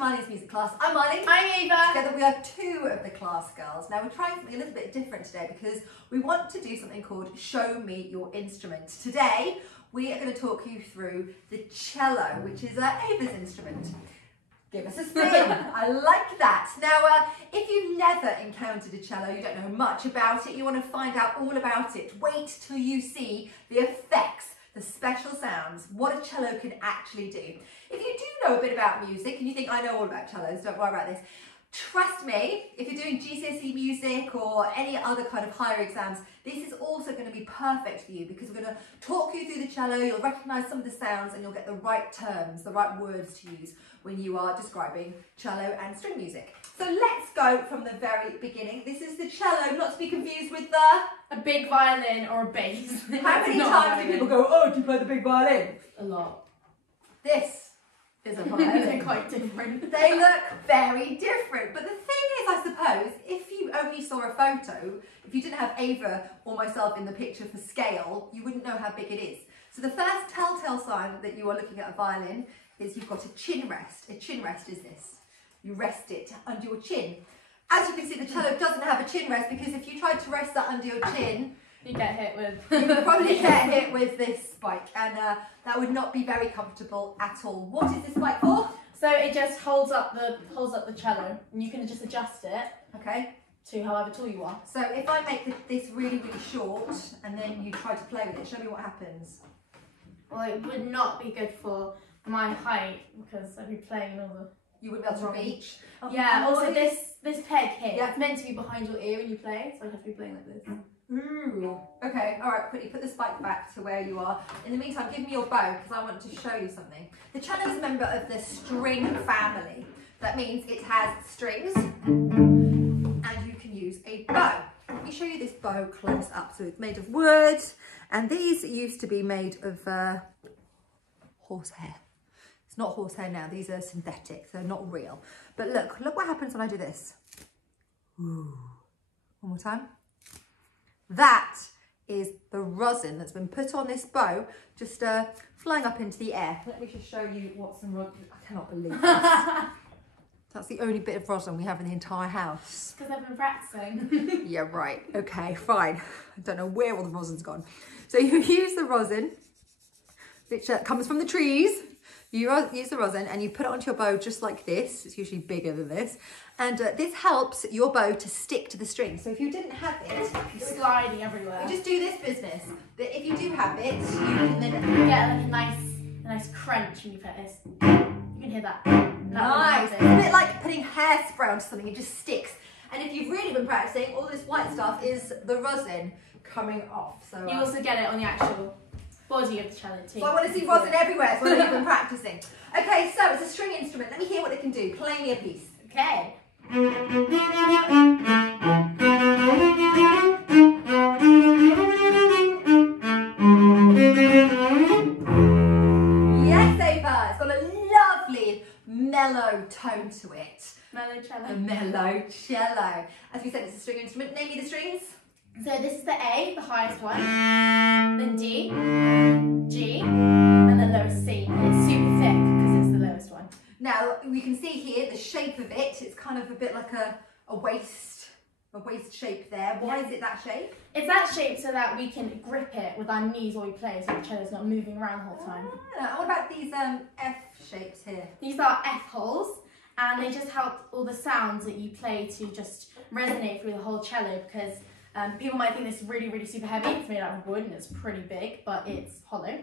Marlene's music class. I'm Marlene. I'm Eva. Together we are two of the class girls. Now we're trying something a little bit different today because we want to do something called Show Me Your Instrument. Today we are going to talk you through the cello, which is Ava's instrument. Give us a spin. I like that. Now, if you've never encountered a cello, you don't know much about it, you want to find out all about it, wait till you see the effects, the special sounds, what a cello can actually do. If you do know a bit about music and you think, I know all about cellos, don't worry about this, trust me, if you're doing GCSE music or any other kind of higher exams, this is also going to be perfect for you because we're going to talk you through the cello, you'll recognise some of the sounds and you'll get the right terms, the right words to use when you are describing cello and string music. So let's go from the very beginning. This is the cello, not to be confused with a big violin or a bass. How many times do people go, oh, do you play the big violin? A lot. This is a violin. They're quite different. They look very different. But the thing is, I suppose, if you only saw a photo, if you didn't have Ava or myself in the picture for scale, you wouldn't know how big it is. So the first telltale sign that you are looking at a violin is you've got a chin rest. A chin rest is this. You rest it under your chin. As you can see, the cello doesn't have a chin rest because if you tried to rest that under your chin, you get hit with. You would probably get hit with this spike, and that would not be very comfortable at all. What is this spike for? So it just holds up the cello, and you can just adjust it. Okay. To however tall you are. So if I make this really, really short, and then you try to play with it, show me what happens. Well, it would not be good for my height because I'd be playing all the. You wouldn't be able to reach. Yeah. Also, this peg here, it's meant to be behind your ear when you play, so I'd have to be playing like this. Ooh. Okay. All right. Quickly put the spike back to where you are. In the meantime, give me your bow because I want to show you something. The cello is a member of the string family. That means it has strings, and you can use a bow. Let me show you this bow close up. So it's made of wood, and these used to be made of horsehair. It's not horsehair now, these are synthetic, they're not real. But look what happens when I do this. Ooh. One more time. That is the rosin that's been put on this bow, just flying up into the air. Let me just show you what's in rosin. I cannot believe this. That's the only bit of rosin we have in the entire house. Because I've been practicing. Yeah, right. Okay, fine. I don't know where all the rosin's gone. So you use the rosin, which comes from the trees. You use the rosin and you put it onto your bow just like this. It's usually bigger than this. And this helps your bow to stick to the string. So if you didn't have it, it's sliding everywhere. You just do this business. But if you do have it, you can then get like a nice crunch when you put this. You can hear that. Nice. It's a bit like putting hairspray onto something. It just sticks. And if you've really been practicing, all this white stuff is the rosin coming off. So you also get it on the actual body of the cello too. So I want to see rosin everywhere, so I know you've been practicing. Okay, so it's a string instrument. Let me hear what it can do. Play me a piece. Okay. Yes, Ava. It's got a lovely mellow tone to it. Mellow cello. A mellow cello. As we said, it's a string instrument. Name me the strings. So this is the A, the highest one, then D, G, and then lowest C. And it's super thick because it's the lowest one. Now we can see here the shape of it. It's kind of a bit like a waist shape there. Why is it that shape? It's that shape so that we can grip it with our knees while we play, so the cello's not moving around the whole time. What about these F shapes here? These are F holes, and they just help all the sounds that you play to just resonate through the whole cello because. People might think this is really, really super heavy. It's made out of wood and it's pretty big, but it's hollow.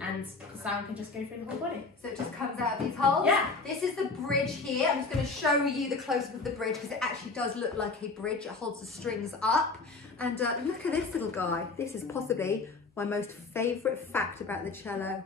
And the sound can just go through the whole body. So it just comes out of these holes? Yeah. This is the bridge here. I'm just going to show you the close-up of the bridge because it actually does look like a bridge. It holds the strings up. And look at this little guy. This is possibly my most favourite fact about the cello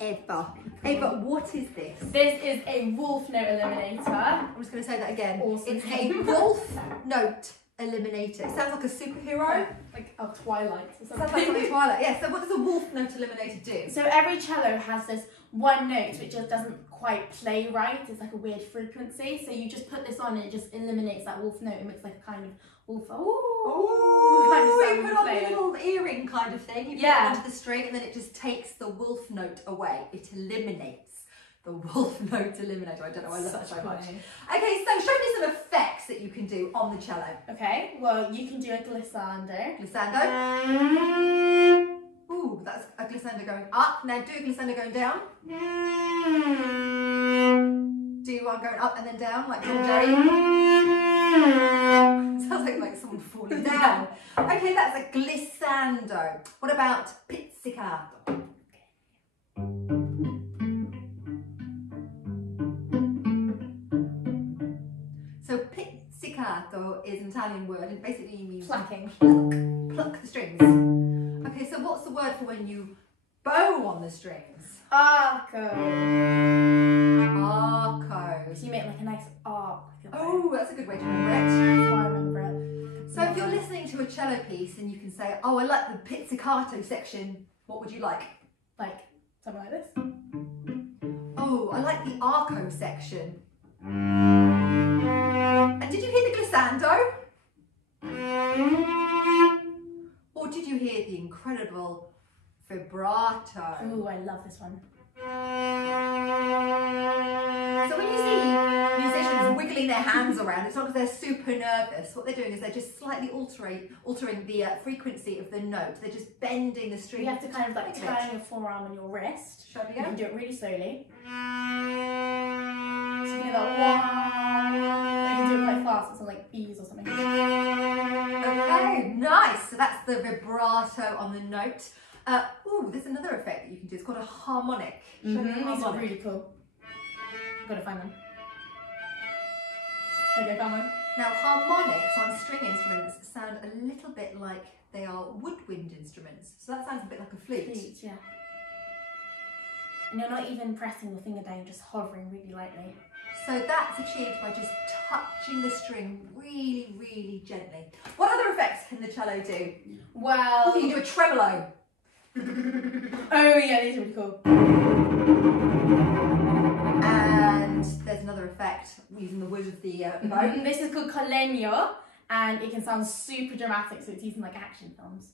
ever. Ava, what is this? This is a wolf note eliminator. I'm just going to say that again. Awesome. It's a wolf note eliminator. It sounds like a superhero. Like a Twilight or something. Sounds like something Twilight. Yeah, so what does a wolf note eliminator do? So every cello has this one note which just doesn't quite play right. It's like a weird frequency. So you just put this on and it just eliminates that wolf note and makes like a kind of wolf. You put on the little earring kind of thing. You put it onto the string and then it just takes the wolf note away. It eliminates The wolf note eliminator. I don't know, I love that so much. Funny. Okay, so show me some effects that you can do on the cello. Okay, well, you can do a glissando. Glissando. Ooh, that's a glissando going up. Now do a glissando going down. Do one going up and then down, like Tom and Jerry. Sounds like someone falling down. Okay, that's a glissando. What about pizzicato? So pizzicato is an Italian word and basically means Plucking. pluck the strings. Okay, so what's the word for when you bow on the strings? Arco. Arco. So you make like a nice arc. Oh, that's a good way to remember it. That's how I remember it. So if you're listening to a cello piece and you can say, oh, I like the pizzicato section, what would you like? Like something like this. Oh, I like the arco section. And did you hear the glissando? Or did you hear the incredible vibrato? Ooh, I love this one. So when you see musicians wiggling their hands around, it's not because they're super nervous. What they're doing is they're just slightly altering the frequency of the note. They're just bending the string. You have to kind of like turn your forearm and your wrist. Shall we You go? can do it really slowly. So you do that one. You can do it quite fast with some like B's or something. Okay, nice. So that's the vibrato on the note. Ooh, there's another effect that you can do. It's called a harmonic. Show me a These are harmonic. really cool. Gotta find them. Okay, found one. Now, harmonics on string instruments sound a little bit like they are woodwind instruments. So that sounds a bit like a flute. Flute, yeah. And you're not even pressing your finger down, you're just hovering really lightly. So that's achieved by just touching the string really, really gently. What other effects can the cello do? Well, Oh, you can do a tremolo. oh yeah, these are really cool. And there's another effect using the wood of the bow. This is called Collegno, and it can sound super dramatic, so it's used in like action films.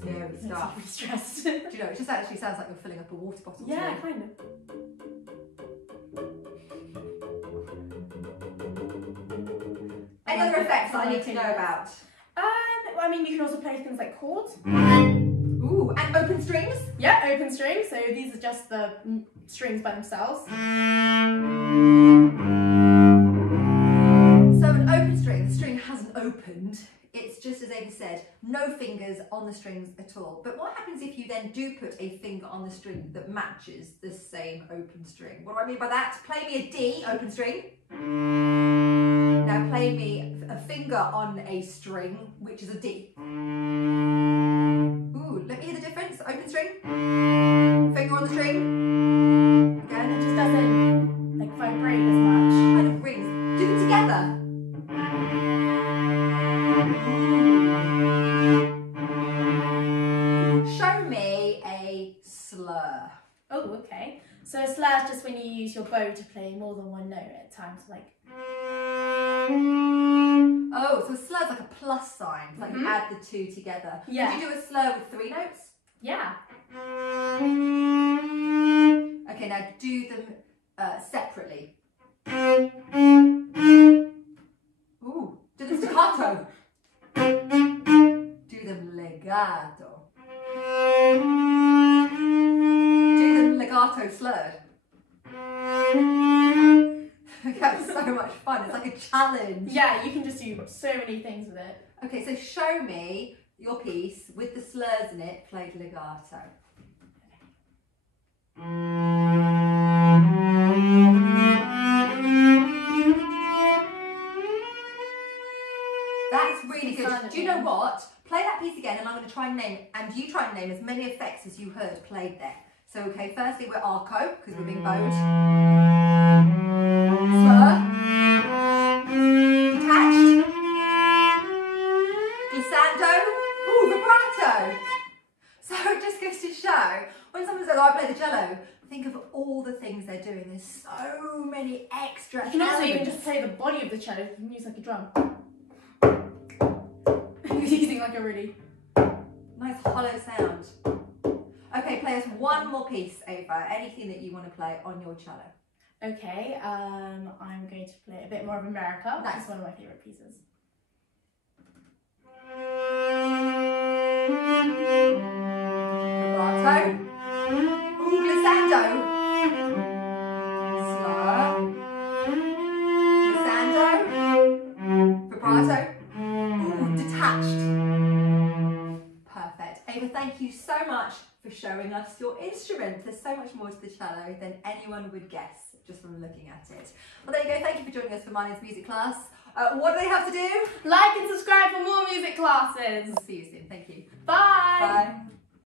Scary Makes stuff. me really stressed. Do you know, it just actually sounds like you're filling up a water bottle. to Yeah, me. kind of. Any other effects that I need to know about? Well, I mean, you can also play things like chords. Ooh, and open strings? Yeah, open strings. So these are just the strings by themselves. So an open string, the string hasn't opened. It's just as Ava said, no fingers on the strings at all. But what happens if you then do put a finger on the string that matches the same open string? What do I mean by that? Play me a D, open string. Now play me a finger on a string, which is a D. Ooh, let me hear the difference. Open string, finger on the string. Again, It just doesn't like vibrate as much. kind of rings. Do them together. Show me a slur. Oh, okay. So a slur is just when you use your bow to play more than one note at a time. So like. Oh, so a slur is like a plus sign. It's like you add the two together. Yeah. Could you do a slur with 3 notes? Yeah. Okay, now do them separately. Ooh, do them staccato. Do them legato. Do them legato slurred. That's so much fun. It's like a challenge. Yeah, you can just do so many things with it. Okay, so show me your piece with the slurs in it played legato. That's really good. Do you know what? Play that piece again and I'm going to try and name, and you try and name as many effects as you heard played there. So, okay, firstly we're arco, because we're being bowed. Slur. Detached. Glissando. Ooh, vibrato. So it just goes to show, when someone says, oh, I play the cello, think of all the things they're doing. There's so many extra You can also even elements. just play the body of the cello. You can use like a drum. Using like a really Nice hollow sound. Okay, play us one more piece, Ava. Anything that you want to play on your cello. Okay, I'm going to play a bit more of America, which Nice. is one of my favourite pieces. Vibrato. Ooh, glissando. Slow. Glissando. Vibrato. Ooh, detached. Perfect. Ava, thank you so much for showing us your instrument. There's so much more to the cello than anyone would guess just from looking at it. Well, there you go. Thank you for joining us for Marlene's music class. What do they have to do? Like and subscribe for more music classes. We'll see you soon. Thank you. Bye. Bye.